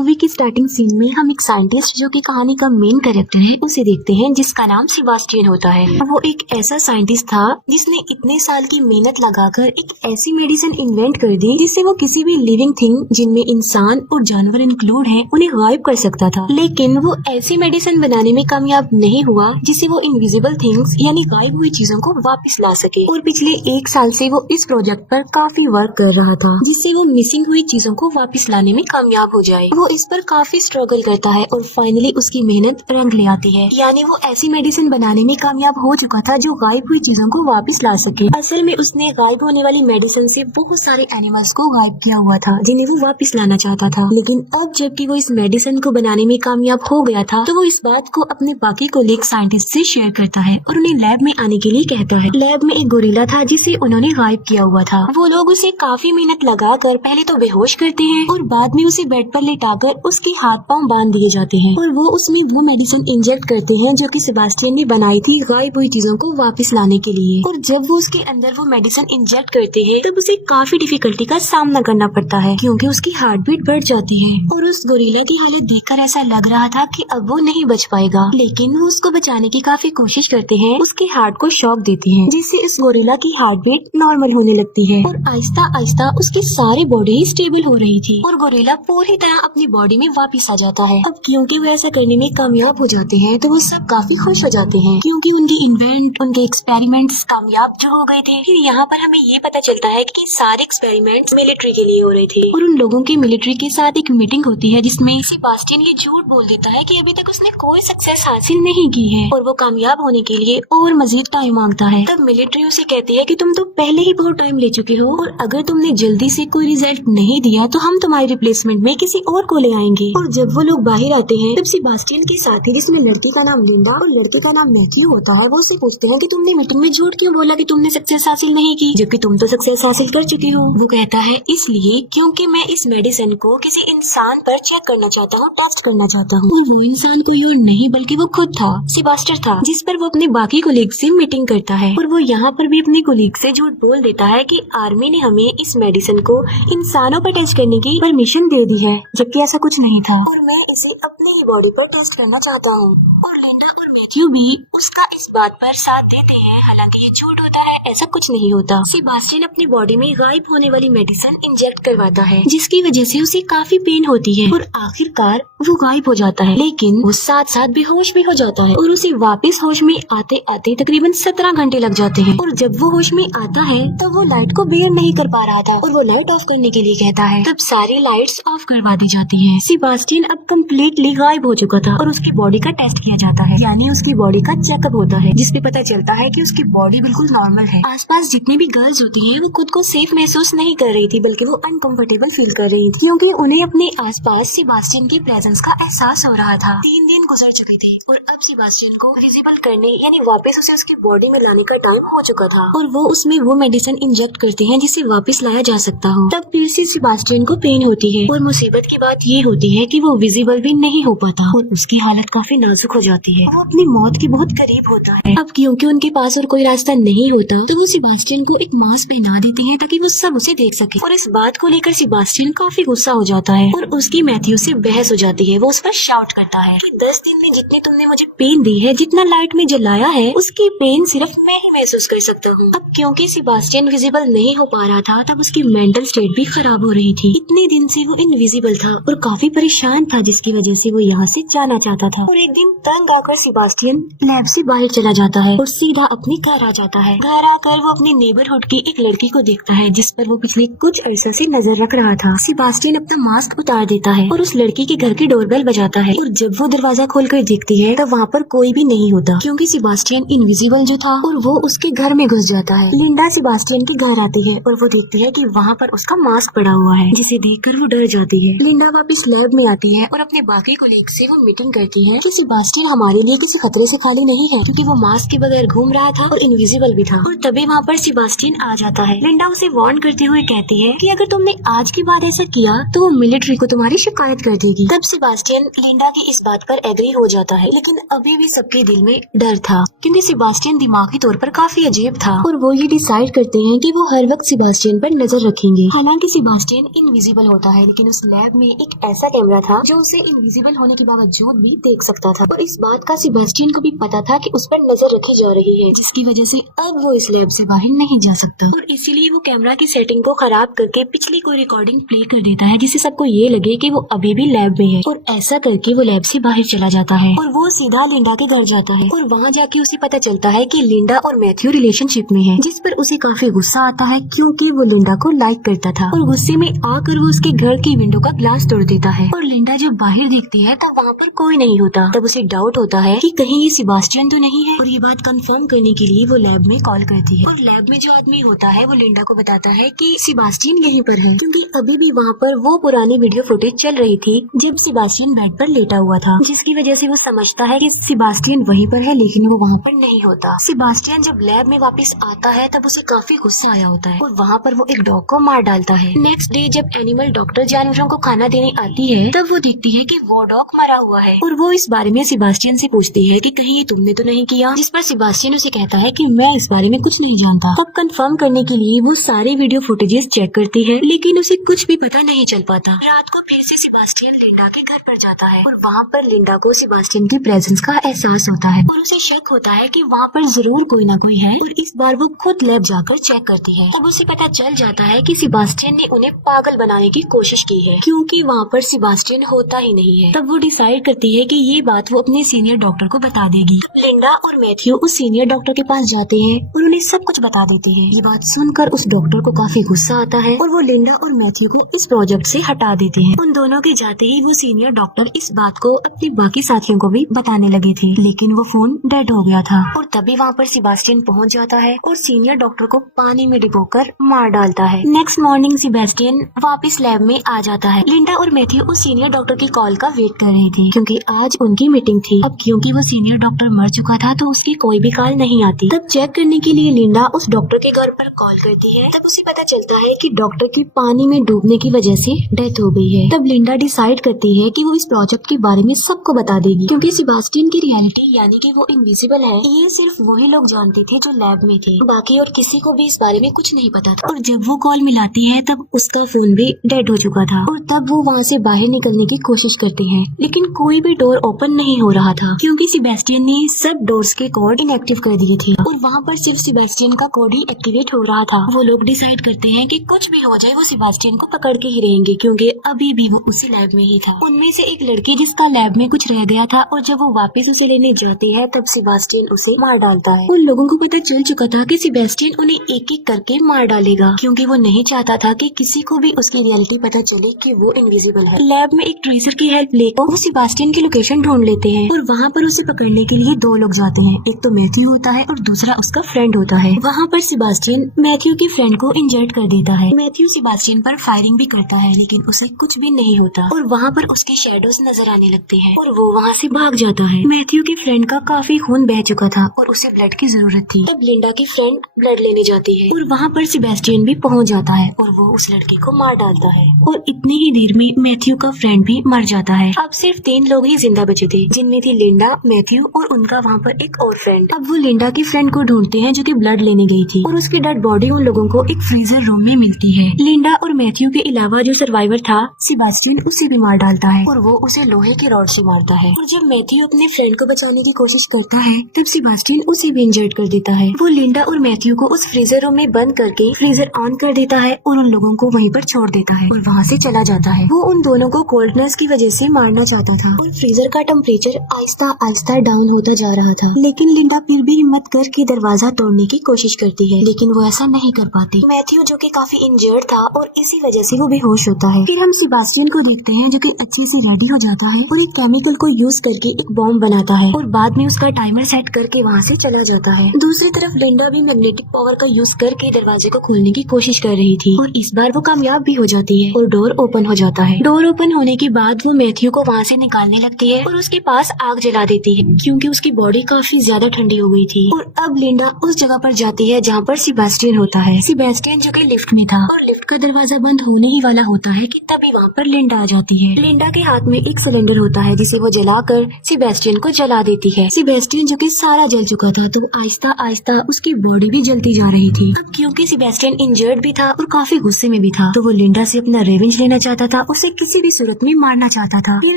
Movie की starting scene में हम एक साइंटिस्ट जो कि कहानी का मेन कैरेक्टर है उसे देखते हैं, जिसका नाम सेबास्टियन होता है। वो एक ऐसा साइंटिस्ट था जिसने इतने साल की मेहनत लगाकर एक ऐसी मेडिसिन इन्वेंट कर दी जिससे वो किसी भी लिविंग थिंग, जिनमें इंसान और जानवर इंक्लूड हैं, उन्हें गायब कर सकता था। लेकिन वो ऐसी मेडिसिन बनाने में कामयाब नहीं हुआ जिससे वो इनविजिबल थिंग्स यानी गायब हुई चीजों को वापस ला सके। और पिछले 1 साल से वो इस प्रोजेक्ट पर काफी वर्क कर रहा था जिससे वो मिसिंग हुई चीजों को वापस लाने में कामयाब हो जाए। वो इस पर काफी स्ट्रगल करता है और फाइनली उसकी मेहनत रंग ले आती है, यानी वो ऐसी मेडिसिन बनाने में कामयाब हो चुका था जो गायब हुई चीजों को वापस ला सके। असल में उसने गायब होने वाली मेडिसिन से बहुत सारे एनिमल्स को गायब किया हुआ था जिन्हें वो वापस लाना चाहता था। लेकिन अब जबकि वो इस मेडिसिन को बनाने में कामयाब हो गया था तो वो इस बात को अपने बाकी कोलीग साइंटिस्ट से शेयर करता है और उन्हें लैब में आने के लिए कहता है। लैब में एक गोरिल्ला था जिसे उन्होंने गायब किया हुआ था। वो लोग उसे काफी मेहनत लगाकर पहले तो बेहोश करते हैं और बाद में उसे बेड पर लेटाकर उसके हाथ पांव बांध दिए जाते हैं और वो उसमें वो मेडिसिन इंजेक्ट करते हैं जो कि सेबास्टियन ने बनाई थी गायब हुई चीजों को वापस लाने के लिए। और जब वो उसके अंदर वो मेडिसिन इंजेक्ट करते हैं तब उसे काफी डिफिकल्टी का सामना करना पड़ता है क्योंकि उसकी हार्ट बीट बढ़ जाती है और उस गोरिल्ला की हालत देखकर ऐसा लग रहा था कि अब वो नहीं बच पाएगा। लेकिन वो उसको बचाने की काफी कोशिश करते हैं, उसके हार्ट को शॉक देते हैं जिससे इस गोरिल्ला की हार्ट बीट नॉर्मल होने लगती है और आहिस्ता आहिस्ता उसकी सारी बॉडी स्टेबल हो रही थी और गोरिल्ला पूरी तरह अपनी बॉडी में वापस आ जाता है। अब क्योंकि वो ऐसा करने में कामयाब हो जाते हैं तो वो सब काफी खुश हो जाते हैं क्योंकि उनके इन्वेंट, उनके एक्सपेरिमेंट्स कामयाब जो हो गए थे। फिर यहाँ पर हमें ये पता चलता है कि सारे एक्सपेरिमेंट्स मिलिट्री के लिए हो रहे थे और उन लोगों की मिलिट्री के साथ एक मीटिंग होती है जिसमें सेबास्टियन ये झूठ बोल देता है कि अभी तक उसने कोई सक्सेस हासिल नहीं की है और वो कामयाब होने के लिए और मजीद टाइम मांगता है। तब मिलिट्री उसे कहती है कि तुम तो पहले ही बहुत टाइम ले चुके हो और अगर तुमने जल्दी से कोई रिजल्ट नहीं दिया तो हम तुम्हारे रिप्लेसमेंट में किसी और को ले आएंगे। और जब वो लोग बाहर आते हैं तब सेबास्टियन के साथी, जिसमें लड़की का नाम लिंडा और लड़के का नाम मैथ्यू होता है, वो उससे पूछते हैं कि तुमने मीटिंग में झूठ क्यों बोला कि तुमने सक्सेस हासिल नहीं की जबकि तुम तो सक्सेस हासिल कर चुकी हो। वो कहता है इसलिए क्योंकि मैं इस मेडिसिन को किसी इंसान पर चेक करना चाहता हूँ, टेस्ट करना चाहता हूँ। और वो इंसान कोई और नहीं बल्कि वो खुद था, सेबास्टियन था, जिस पर वो अपने बाकी कोलीग से मीटिंग करता है। और वो यहाँ पर भी अपने कोलीग से झूठ बोल देता है कि आर्मी ने हमें इस मेडिसिन को इंसानों पर टेस्ट करने की परमिशन दे दी है जबकि ऐसा कुछ नहीं था और मैं इसे अपनी ही बॉडी पर टेस्ट करना चाहता हूँ। और लिंडा और मैथ्यू भी उसका इस बात पर साथ देते हैं, हालांकि ये झूठ होता है, ऐसा कुछ नहीं होता। सेबास्टियन अपनी बॉडी में गायब होने वाली मेडिसिन इंजेक्ट करवाता है जिसकी वजह से उसे काफी पेन होती है और आखिरकार वो गायब हो जाता है। लेकिन वो साथ साथ बेहोश भी हो जाता है और उसे वापस होश में आते आते तकरीबन 17 घंटे लग जाते हैं। और जब वो होश में आता है तब वो लाइट को बेयर नहीं कर पा रहा था और वो लाइट ऑफ करने के लिए कहता है। तब सारी लाइट्स ऑफ करवा दी जाती है। सेबास्टियन अब कम्प्लीटली गायब हो चुका था और उसकी बॉडी का टेस्ट किया जाता है, यानी उसकी बॉडी का चेकअप होता है जिसपे पता चलता है कि उसकी बॉडी बिल्कुल नॉर्मल है। आसपास जितनी भी गर्ल्स होती हैं वो खुद को सेफ महसूस नहीं कर रही थी बल्कि वो अनकंफर्टेबल फील कर रही थी क्योंकि उन्हें अपने आसपास सेबास्टियन के प्रेजेंस का एहसास हो रहा था। 3 दिन गुजर चुके थे और अब सेबास्टियन को विजिबल करने यानी वापस उसे उसकी बॉडी में लाने का टाइम हो चुका था और वो उसमें वो मेडिसिन इंजेक्ट करते हैं जिसे वापस लाया जा सकता हो। तब फिर से सेबास्टियन को पेन होती है और मुसीबत की बात ये होती है कि वो विजिबल भी नहीं हो पाता और उसकी हालत काफी नाजुक हो जाती है। वो अपनी मौत के बहुत करीब होता है। अब क्योंकि उनके पास और कोई रास्ता नहीं होता तो वो सेबास्टियन को एक मास्क पहना देते हैं ताकि वो सब उसे देख सके। और इस बात को लेकर सेबास्टियन काफी गुस्सा हो जाता है और उसकी मैथ्यू से बहस हो जाती है। वो उस पर शाउट करता है कि 10 दिन में जितने तुमने मुझे पेन दी है, जितना लाइट में जलाया है, उसकी पेन सिर्फ मैं ही महसूस कर सकता हूँ। अब क्योंकि सेबास्टियन विजिबल नहीं हो पा रहा था तब उसकी मेंटल स्टेट भी खराब हो रही थी। इतने दिन से वो इनविजिबल था और काफी परेशान था जिसकी वजह से वो यहाँ से जाना चाहता था। और एक दिन तंग आकर सेबास्टियन लैब से बाहर चला जाता है और सीधा अपने घर आ जाता है। घर आकर वो अपने नेबरहुड की एक लड़की को देखता है जिस पर वो पिछले कुछ अरसे से नजर रख रहा था। सेबास्टियन अपना मास्क उतार देता है और उस लड़की के घर की डोरबेल बजाता है और जब वो दरवाजा खोलकर देखती है तब वहाँ पर कोई भी नहीं होता क्योंकि सेबास्टियन इनविजिबल जो था और वो उसके घर में घुस जाता है। लिंडा सेबास्टियन के घर आती है और वो देखती है कि वहाँ पर उसका मास्क पड़ा हुआ है जिसे देखकर वो डर जाती है। लिंडा वापस लैब में आती है और अपने बाकी कोलीग से वो मीटिंग करती है कि सेबास्टियन हमारे लिए किसी खतरे से खाली नहीं है क्योंकि वो मास्क के बगैर घूम रहा था और इनविजिबल भी था। और तभी वहाँ पर सेबास्टियन आ जाता है। लिंडा उसे वार्न करते हुए कहती है कि अगर तुमने आज के बाद ऐसा किया तो वो मिलिट्री को तुम्हारी शिकायत कर देगी। तब सेबास्टियन लिंडा की इस बात पर एग्री हो जाता है लेकिन अभी भी सबके दिल में डर था क्योंकि सेबास्टियन दिमागी तौर पर काफी अजीब था और वो ये डिसाइड करते हैं कि वो हर वक्त सेबास्टियन पर नजर रखेंगे। हालांकि सेबास्टियन इनविजिबल होता है लेकिन उस लैब में एक एक ऐसा कैमरा था जो उसे इनविजिबल होने के बावजूद भी देख सकता था और इस बात का सेबेस्टियन को भी पता था कि उस पर नजर रखी जा रही है, जिसकी वजह से अब वो इस लैब से बाहर नहीं जा सकता और इसीलिए वो कैमरा की सेटिंग को खराब करके पिछली कोई रिकॉर्डिंग प्ले कर देता है जिससे सबको ये लगे कि वो अभी भी लैब में है और ऐसा करके वो लैब से बाहर चला जाता है और वो सीधा लिंडा के घर जाता है और वहाँ जाके उसे पता चलता है कि लिंडा और मैथ्यू रिलेशनशिप में है, जिस पर उसे काफी गुस्सा आता है क्योंकि वो लिंडा को लाइक करता था और गुस्से में आकर वो उसके घर की विंडो का ग्लास तोड़ देता है और लिंडा जब बाहर देखती है तब वहाँ पर कोई नहीं होता। तब उसे डाउट होता है कि कहीं ये सेबेस्टियन तो नहीं है और ये बात कंफर्म करने के लिए वो लैब में कॉल करती है और लैब में जो आदमी होता है वो लिंडा को बताता है कि सेबेस्टियन यहीं पर है, क्योंकि अभी भी वहाँ पर वो पुरानी वीडियो फुटेज चल रही थी जब सेबेस्टियन बेड पर लेटा हुआ था, जिसकी वजह से वो समझता है कि सेबेस्टियन वहीं पर है लेकिन वो वहाँ पर नहीं होता। सेबेस्टियन जब लैब में वापस आता है तब उसे काफी गुस्सा आया होता है और वहाँ पर वो एक डॉग को मार डालता है। नेक्स्ट डे जब एनिमल डॉक्टर जानवरों को खाना देने आती है तब वो देखती है कि वो डॉग मरा हुआ है और वो इस बारे में सेबेस्टियन से पूछती है कि कहीं ये तुमने तो नहीं किया, जिस पर सेबेस्टियन उसे कहता है कि मैं इस बारे में कुछ नहीं जानता। अब कंफर्म करने के लिए वो सारे वीडियो फुटेजेस चेक करती है लेकिन उसे कुछ भी पता नहीं चल पाता। रात को फिर से सेबेस्टियन लिंडा के घर पर जाता है और वहाँ पर लिंडा को सेबेस्टियन की प्रेजेंस का एहसास होता है और उसे शक होता है कि वहाँ पर जरूर कोई ना कोई है और इस बार वो खुद लैब जाकर चेक करती है। तब उसे पता चल जाता है कि सेबेस्टियन ने उन्हें पागल बनाने की कोशिश की है क्योंकि वहाँ पर सेबेस्टियन होता ही नहीं है। तब वो डिसाइड करती है कि ये बात वो अपने सीनियर डॉक्टर को बता देगी। लिंडा और मैथ्यू उस सीनियर डॉक्टर के पास जाते हैं और उन्हें सब कुछ बता देती है। ये बात सुनकर उस डॉक्टर को काफी गुस्सा आता है और वो लिंडा और मैथ्यू को इस प्रोजेक्ट से हटा देते हैं। उन दोनों के जाते ही वो सीनियर डॉक्टर इस बात को अपने बाकी साथियों को भी बताने लगे थे लेकिन वो फोन डेड हो गया था और तभी वहाँ पर सेबेस्टियन पहुँच जाता है और सीनियर डॉक्टर को पानी में डुबोकर मार डालता है। नेक्स्ट मॉर्निंग सेबेस्टियन वापस लैब में आ जाता है। लिंडा और मैथ्यू उस सीनियर डॉक्टर की कॉल का वेट कर रहे थे क्योंकि आज उनकी मीटिंग थी। अब क्योंकि वो सीनियर डॉक्टर मर चुका था तो उसकी कोई भी कॉल नहीं आती। तब चेक करने के लिए लिंडा उस डॉक्टर के घर पर कॉल करती है। तब उसे पता चलता है कि डॉक्टर की पानी में डूबने की वजह से डेथ हो गई है। तब लिंडा डिसाइड करती है कि वो इस प्रोजेक्ट के बारे में सबको बता देगी क्योंकि सेबेस्टियन की रियलिटी यानी कि वो इनविजिबल है ये सिर्फ वही लोग जानते थे जो लैब में थे, बाकी और किसी को भी इस बारे में कुछ नहीं पता था। और जब वो कॉल मिलाती है तब उसका फोन भी डेड हो चुका था और तब वो वहाँ से बाहर निकलने की कोशिश करते हैं लेकिन कोई भी डोर ओपन नहीं हो रहा था क्योंकि सेबेस्टियन ने सब डोर्स के कोड इनएक्टिव कर दिए थे और वहाँ पर सिर्फ सेबेस्टियन का कोड ही एक्टिवेट हो रहा था। वो लोग डिसाइड करते हैं कि कुछ भी हो जाए वो सेबेस्टियन को पकड़ के ही रहेंगे क्योंकि अभी भी वो उसी लैब में ही था। उनमें से एक लड़की जिसका लैब में कुछ रह गया था और जब वो वापस उसे लेने जाती है तब सेबेस्टियन उसे मार डालता है। उन लोगों को पता चल चुका था कि सेबेस्टियन उन्हें एक एक करके मार डालेगा क्योंकि वो नहीं चाहता था कि किसी को भी उसकी रियलिटी पता चले कि वो इनविजिबल है। लैब में एक ट्रेसर की हेल्प लेकर वो सेबेस्टियन की लोकेशन ढूंढ लेते हैं और वहाँ पर उसे पकड़ने के लिए दो लोग जाते हैं। एक तो मैथ्यू होता है और दूसरा उसका फ्रेंड होता है। वहाँ पर सेबेस्टियन मैथ्यू के फ्रेंड को इंजर्ड कर देता है। मैथ्यू सेबेस्टियन पर फायरिंग भी करता है लेकिन उसे कुछ भी नहीं होता और वहाँ पर उसके शैडोज नजर आने लगते हैं और वो वहाँ से भाग जाता है। मैथ्यू के फ्रेंड का काफी खून बह चुका था और उसे ब्लड की जरूरत थी। तब लिंडा की फ्रेंड ब्लड लेने जाती है और वहाँ पर सेबेस्टियन भी पहुँच जाता है और वो उस लड़के को मार डालता है और इतनी ही देर में मैथ्यू का फ्रेंड भी मर जाता है। अब सिर्फ 3 लोग ही जिंदा बचे थे जिनमें थी लिंडा, मैथ्यू और उनका वहाँ पर एक और फ्रेंड। अब वो लिंडा की फ्रेंड को ढूंढते हैं जो कि ब्लड लेने गई थी और उसकी डेड बॉडी उन लोगों को एक फ्रीजर रूम में मिलती है। लिंडा और मैथ्यू के अलावा जो सर्वाइवर था सेबेस्टियन उसे भी मार डालता है और वो उसे लोहे के रॉड से मारता है और जब मैथ्यू अपने फ्रेंड को बचाने की कोशिश करता है तब सेबेस्टियन उसे भी इंजर्ड कर देता है। वो लिंडा और मैथ्यू को उस फ्रीजर रूम में बंद करके फ्रीजर ऑन कर देता है और उन लोगों को वहीं पर छोड़ देता है और वहाँ से चला जाता है। वो उन दोनों को कोल्डनेस की वजह से मारना चाहता था और फ्रीजर का टेम्परेचर आहिस्ता आहिस्ता डाउन होता जा रहा था लेकिन लिंडा फिर भी हिम्मत करके दरवाजा तोड़ने की कोशिश करती है लेकिन वो ऐसा नहीं कर पाती। मैथ्यू जो कि काफी इंजर्ड था और इसी वजह से वो बेहोश होता है। फिर हम सेबेस्टियन को देखते हैं जो कि अच्छे से रेडी हो जाता है और एक केमिकल को यूज करके एक बॉम्ब बनाता है और बाद में उसका टाइमर सेट करके वहाँ से चला जाता है। दूसरी तरफ लिंडा भी मैग्नेटिक पावर का यूज करके दरवाजे को खोलने की कोशिश कर रही थी और इस बार वो कामयाब भी हो जाती है और डोर ओपन हो जाता है। डोर ओपन होने के बाद वो मैथ्यू को वहाँ से निकालने लगती है और उसके पास आग जला देती है क्योंकि उसकी बॉडी काफी ज्यादा ठंडी हो गई थी। और अब लिंडा उस जगह पर जाती है जहाँ पर सेबेस्टियन होता है। सेबेस्टियन जो कि लिफ्ट में था और लिफ्ट का दरवाजा बंद होने ही वाला होता है कि तभी वहाँ पर लिंडा आ जाती है। लिंडा के हाथ में एक सिलेंडर होता है जिसे वो जलाकर सेबेस्टियन को जला देती है। सेबेस्टियन जो कि सारा जल चुका था तो आहिस्ता आहिस्ता उसकी बॉडी भी जलती जा रही थी। अब क्योंकि सेबेस्टियन इंजर्ड भी था और काफी गुस्से में भी था तो वो लिंडा से अपना रिवेंज लेना चाहता था उसे किसी भी सूरत में मारना चाहता था। फिर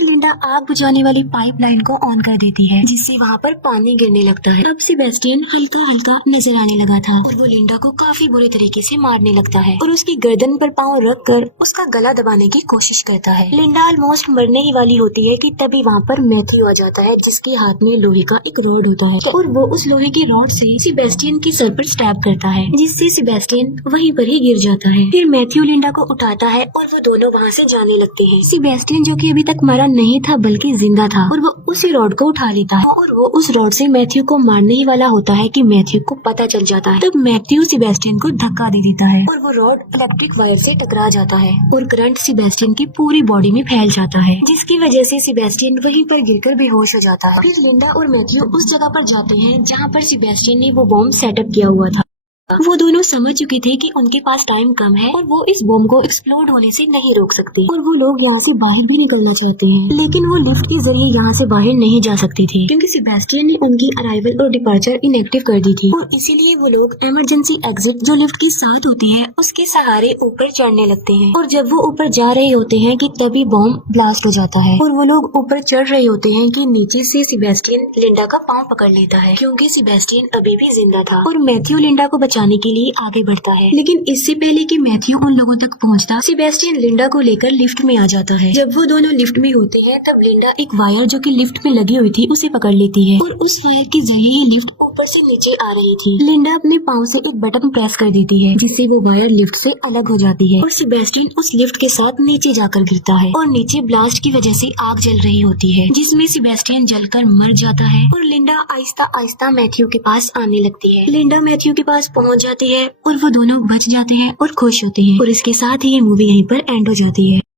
लिंडा आग बुझाने वाली पाइपलाइन को ऑन कर देती है, जिससे वहाँ पर पानी गिरने लगता है। अब सेबेस्टियन हल्का हल्का नजर आने लगा था और वो लिंडा को काफी बुरे तरीके से मारने लगता है और उसकी गर्दन पर पाँव रख कर उसका गला दबाने की कोशिश करता है। लिंडा ऑलमोस्ट मरने ही वाली होती है कि तभी वहाँ पर मैथ्यू आ जाता है, जिसके हाथ में लोहे का एक रॉड होता है और वो उस लोहे की रॉड से सेबेस्टियन के सर पर स्टैब करता है, जिससे सेबेस्टियन वहीं पर ही गिर जाता है। फिर मैथ्यू लिंडा को उठाता है और वो दोनों वहाँ से जाने लगते हैं। सेबेस्टियन जो कि अभी तक मरा नहीं था बल्कि जिंदा था और वो उसी रॉड को उठा लेता है और वो उस रॉड से मैथ्यू को मारने ही वाला होता है कि मैथ्यू को पता चल जाता है। तब मैथ्यू सेबेस्टियन को धक्का दे देता है और वो रॉड इलेक्ट्रिक वायर से टकरा जाता है और करंट सेबेस्टियन की पूरी बॉडी में फैल जाता है, जिसकी वजह से सेबेस्टियन वहीं पर गिरकर बेहोश हो जाता है। फिर लिंडा और मैथ्यू उस जगह पर जाते हैं जहाँ पर सेबेस्टियन ने वो बॉम्ब सेटअप किया हुआ था। वो दोनों समझ चुके थे कि उनके पास टाइम कम है और वो इस बम को एक्सप्लोड होने से नहीं रोक सकते और वो लोग यहाँ से बाहर भी निकलना चाहते हैं, लेकिन वो लिफ्ट के जरिए यहाँ से बाहर नहीं जा सकते थे क्योंकि सेबेस्टियन ने उनकी अराइवल और डिपार्चर इनएक्टिव कर दी थी और इसीलिए वो लोग इमरजेंसी एग्जिट जो लिफ्ट की साथ होती है उसके सहारे ऊपर चढ़ने लगते हैं और जब वो ऊपर जा रहे होते हैं कि तभी बॉम्ब ब्लास्ट हो जाता है और वो लोग ऊपर चढ़ रहे होते हैं कि नीचे से सेबेस्टियन लिंडा का पाँव पकड़ लेता है क्योंकि सेबेस्टियन अभी भी जिंदा था और मैथ्यू लिंडा को बचाने के लिए आगे बढ़ता है। लेकिन इससे पहले कि मैथ्यू उन लोगों तक पहुंचता, सेबेस्टियन लिंडा को लेकर लिफ्ट में आ जाता है। जब वो दोनों लिफ्ट में होते हैं तब लिंडा एक वायर जो कि लिफ्ट में लगी हुई थी उसे पकड़ लेती है और उस वायर के जरिए ही लिफ्ट ऊपर से नीचे आ रही थी। लिंडा अपने पाँव से एक बटन प्रेस कर देती है जिससे वो वायर लिफ्ट से अलग हो जाती है और सेबेस्टियन उस लिफ्ट के साथ नीचे जाकर गिरता है और नीचे ब्लास्ट की वजह से आग जल रही होती है, जिसमें सेबेस्टियन जलकर मर जाता है और लिंडा आहिस्ता आहिस्ता मैथ्यू के पास आने लगती है। लिंडा मैथ्यू के पास पहुंच जाती है और वो दोनों बच जाते हैं और खुश होते हैं और इसके साथ ही ये मूवी यहीं पर एंड हो जाती है।